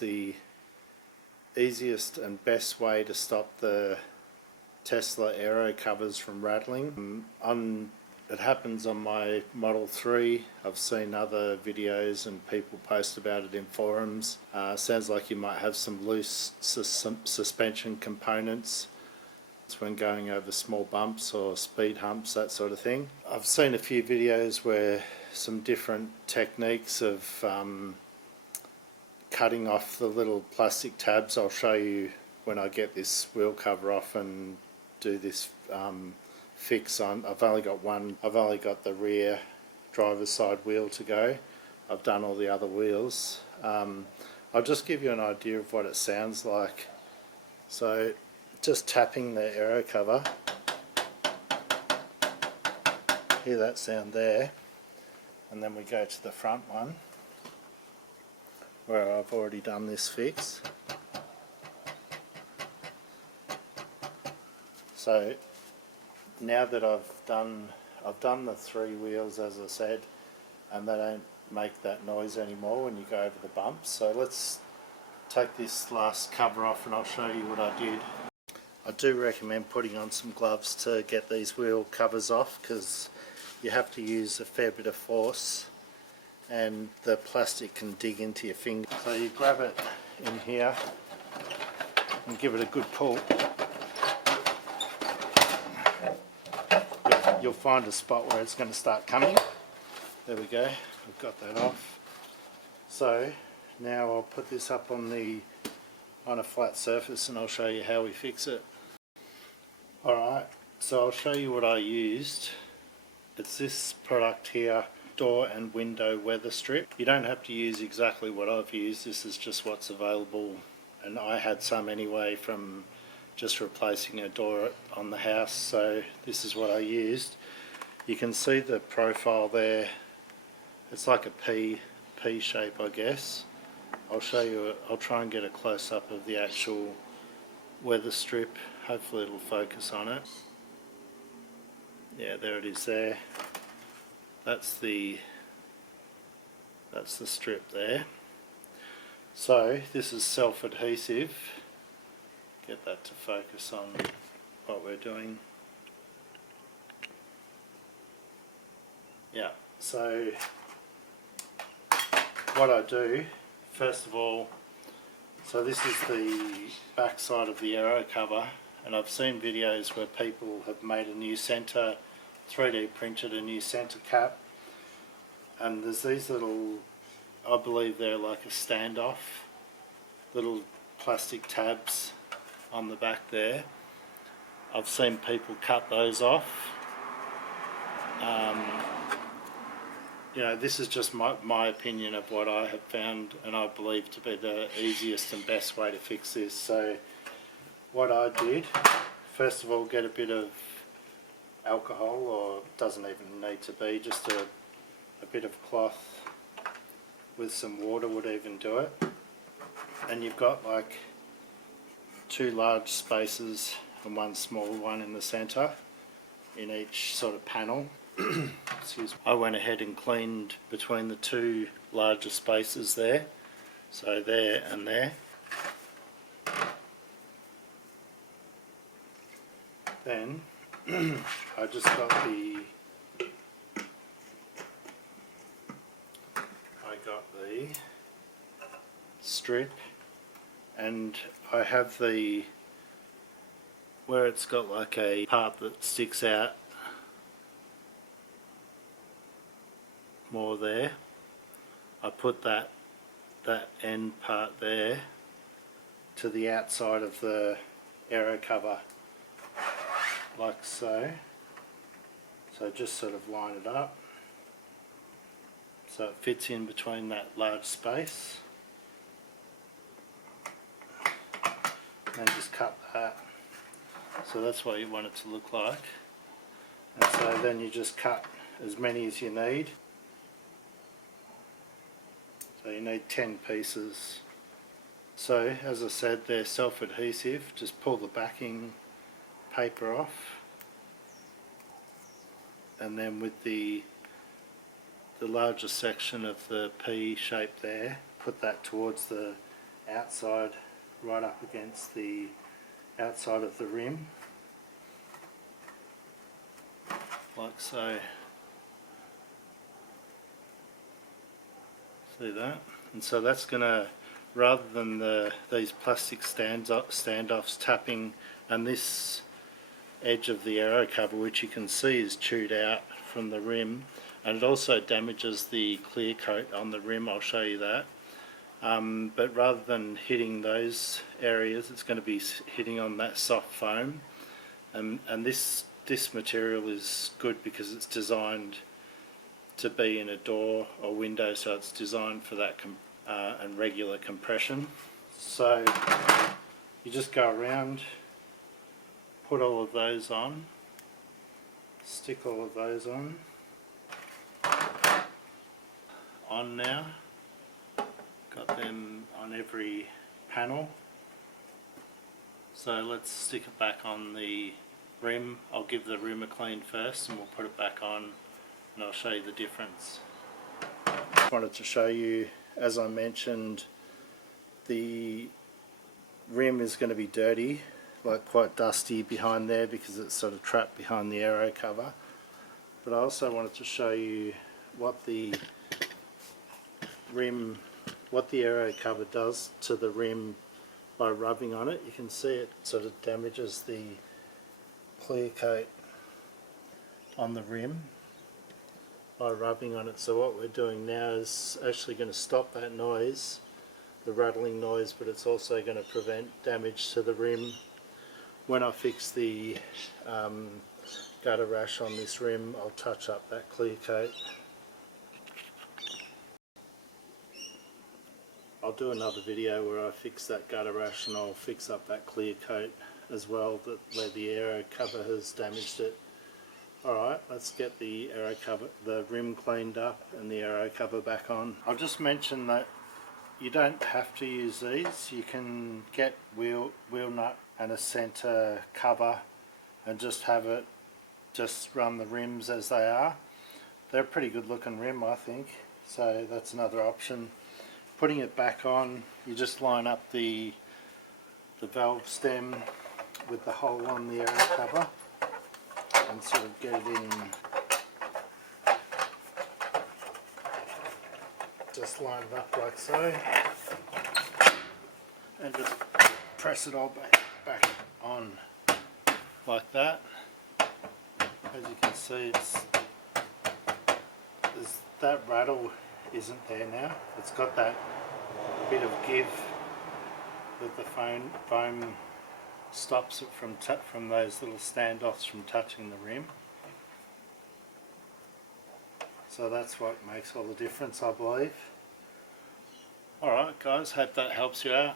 The easiest and best way to stop the Tesla Aero covers from rattling. It happens on my Model 3. I've seen other videos and people post about it in forums. Sounds like you might have some loose suspension components when going over small bumps or speed humps, that sort of thing. I've seen a few videos where some different techniques of cutting off the little plastic tabs. I'll show you when I get this wheel cover off and do this fix on. I've only got the rear driver's side wheel to go. I've done all the other wheels. I'll just give you an idea of what it sounds like. So just tapping the Aero cover, hear that sound there, and then we go to the front one where I've already done this fix. So now that I've done the three wheels, as I said, and they don't make that noise anymore when you go over the bumps. So let's take this last cover off and I'll show you what I did. I do recommend putting on some gloves to get these wheel covers off, because you have to use a fair bit of force and the plastic can dig into your finger. So you grab it in here and give it a good pull. You'll find a spot where it's going to start coming. There we go, I've got that off. So now I'll put this up on a flat surface and I'll show you how we fix it. Alright, so I'll show you what I used. It's this product here, door and window weather strip. You don't have to use exactly what I've used, this is just what's available, and I had some anyway from just replacing a door on the house, so this is what I used. You can see the profile there, it's like a P shape, I guess. I'll show you, I'll try and get a close-up of the actual weather strip, hopefully it'll focus on it. Yeah, there it is there. That's the strip there. So this is self-adhesive. Get that to focus on what we're doing. Yeah, so what I do, first of all, so this is the back side of the Aero cover, and I've seen videos where people have made a new centre, 3D printed a new centre cap, and there's these little, I believe they're like a standoff, little plastic tabs on the back there. I've seen people cut those off. You know, this is just my opinion of what I have found and I believe to be the easiest and best way to fix this. So what I did, first of all, get a bit of alcohol, or it doesn't even need to be, just a bit of cloth with some water would even do it. And you've got like two large spaces and one small one in the centre in each sort of panel. Excuse me. I went ahead and cleaned between the two larger spaces there, so there and there. Then I just got the strip, and I have the, where it's got like a part that sticks out more there, I put that end part there to the outside of the Aero cover, like so. So just sort of line it up so it fits in between that large space, and just cut that. So that's what you want it to look like. And so then you just cut as many as you need. So you need 10 pieces. So as I said, they're self-adhesive. Just pull the backing paper off, and then with the larger section of the P shape there, put that towards the outside right up against the outside of the rim, like so. See that? And so that's going to, rather than these plastic standoffs tapping, and this edge of the aero cover, which you can see is chewed out from the rim, and it also damages the clear coat on the rim. I'll show you that. But rather than hitting those areas, it's going to be hitting on that soft foam, and this material is good because it's designed to be in a door or window, so it's designed for that and regular compression. So you just go around, put all of those on, stick all of those on now, got them on every panel. So let's stick it back on the rim. I'll give the rim a clean first and we'll put it back on and I'll show you the difference. Just wanted to show you, as I mentioned, the rim is going to be dirty, like quite dusty behind there because it's sort of trapped behind the aero cover. But I also wanted to show you what the aero cover does to the rim by rubbing on it. You can see it sort of damages the clear coat on the rim by rubbing on it. So what we're doing now is actually going to stop that noise, the rattling noise, but it's also going to prevent damage to the rim. When I fix the gutter rash on this rim, I'll touch up that clear coat. I'll do another video where I fix that gutter rash and I'll fix up that clear coat as well, where the aero cover has damaged it. Alright, let's get the aero cover, the rim cleaned up and the aero cover back on. I'll just mention that you don't have to use these. You can get wheel nut and a centre cover and just run the rims as they are. They're a pretty good looking rim, I think, so that's another option. Putting it back on, you just line up the valve stem with the hole on the aero cover and sort of get it in. Just line it up like so and just press it all back on like that. As you can see, that rattle isn't there now. It's got that bit of give that the foam stops it from those little standoffs from touching the rim. So that's what makes all the difference, I believe. Alright guys, hope that helps you out.